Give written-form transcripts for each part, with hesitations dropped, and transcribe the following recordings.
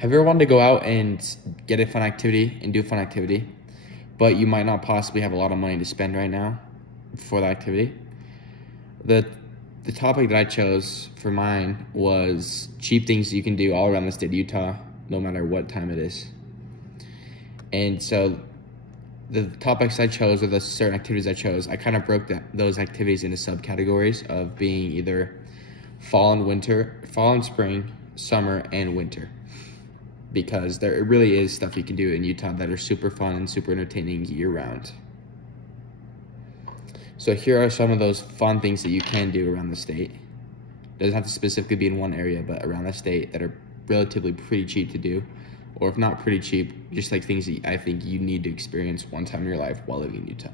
Have you ever wanted to go out and get a fun activity and do a fun activity, but you might not possibly have a lot of money to spend right now for the activity? The the topic that I chose for mine was cheap things you can do all around the state of Utah, no matter what time it is. And so the topics I chose, or the certain activities I chose, I kind of broke those activities into subcategories of being either fall and spring, summer, and winter. Because there really is stuff you can do in Utah that are super fun and super entertaining year-round. So here are some of those fun things that you can do around the state. Doesn't have to specifically be in one area, but around the state that are relatively pretty cheap to do. Or if not pretty cheap, just like things that I think you need to experience one time in your life while living in Utah.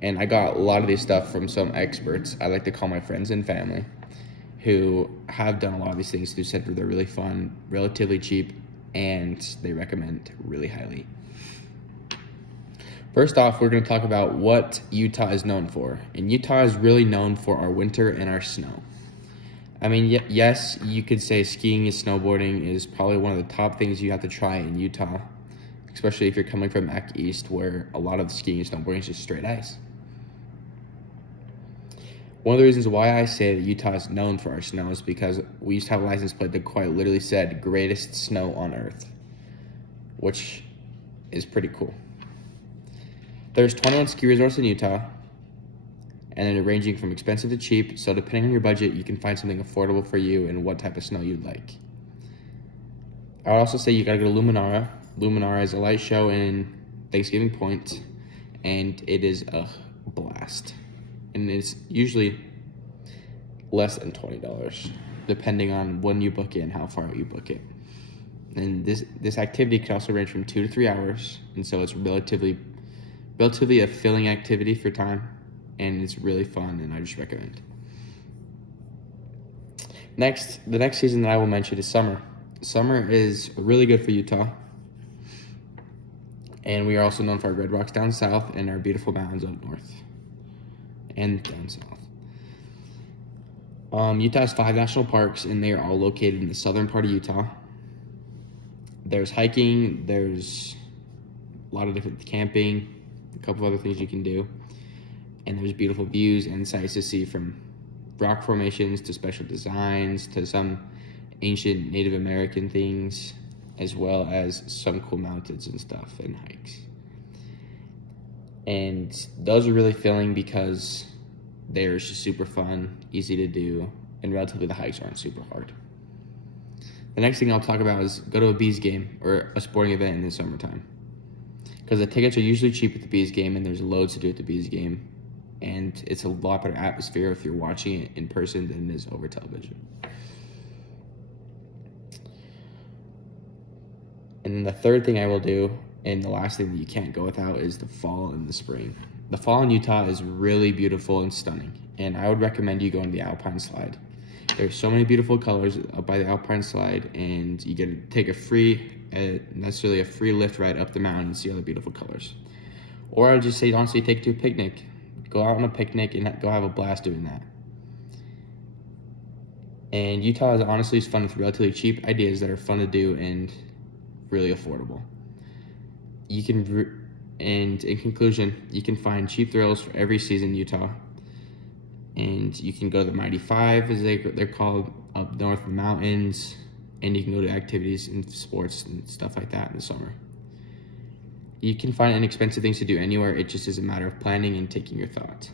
And I got a lot of these stuff from some experts I like to call my friends and family, who have done a lot of these things, who said they're really fun, relatively cheap, and they recommend really highly. First off, we're going to talk about what Utah is known for. And Utah is really known for our winter and our snow. I mean, yes, you could say skiing and snowboarding is probably one of the top things you have to try in Utah, especially if you're coming from back east, where a lot of skiing and snowboarding is just straight ice. One of the reasons why I say that Utah is known for our snow is because we used to have a license plate that quite literally said greatest snow on earth, which is pretty cool. There's 21 ski resorts in Utah, and they're ranging from expensive to cheap, so depending on your budget, you can find something affordable for you and what type of snow you'd like. I would also say you gotta go to Luminara. Luminara is a light show in Thanksgiving Point, and it is a blast. And it's usually less than $20, depending on when you book it and how far out you book it. And this activity can also range from 2 to 3 hours, and so it's relatively a filling activity for time, and it's really fun, and I just recommend. The next season that I will mention is summer. Summer is really good for Utah, and we are also known for our red rocks down south and our beautiful mountains up north and down south. Utah has 5 national parks, and they are all located in the southern part of Utah. There's hiking, there's a lot of different camping, a couple other things you can do, and there's beautiful views and sights to see, from rock formations to special designs to some ancient Native American things, as well as some cool mountains and stuff and hikes. And those are really filling because they're just super fun, easy to do, and relatively the hikes aren't super hard. The next thing I'll talk about is go to a Bees game or a sporting event in the summertime, because the tickets are usually cheap at the Bees game, and there's loads to do at the Bees game, and it's a lot better atmosphere if you're watching it in person than it is over television. And then the third thing I will do, and the last thing that you can't go without, is the fall and the spring. The fall in Utah is really beautiful and stunning, and I would recommend you going to the Alpine Slide. There's so many beautiful colors up by the Alpine Slide, and you get to take necessarily a free lift ride up the mountain and see all the beautiful colors. Or I would just say, honestly, take it to a picnic. Go out on a picnic and go have a blast doing that. And Utah is honestly fun with relatively cheap ideas that are fun to do and really affordable. And in conclusion, you can find cheap thrills for every season in Utah. And you can go to the Mighty Five, as they're called, up north of the mountains. And you can go to activities and sports and stuff like that in the summer. You can find inexpensive things to do anywhere. It just is a matter of planning and taking your thought.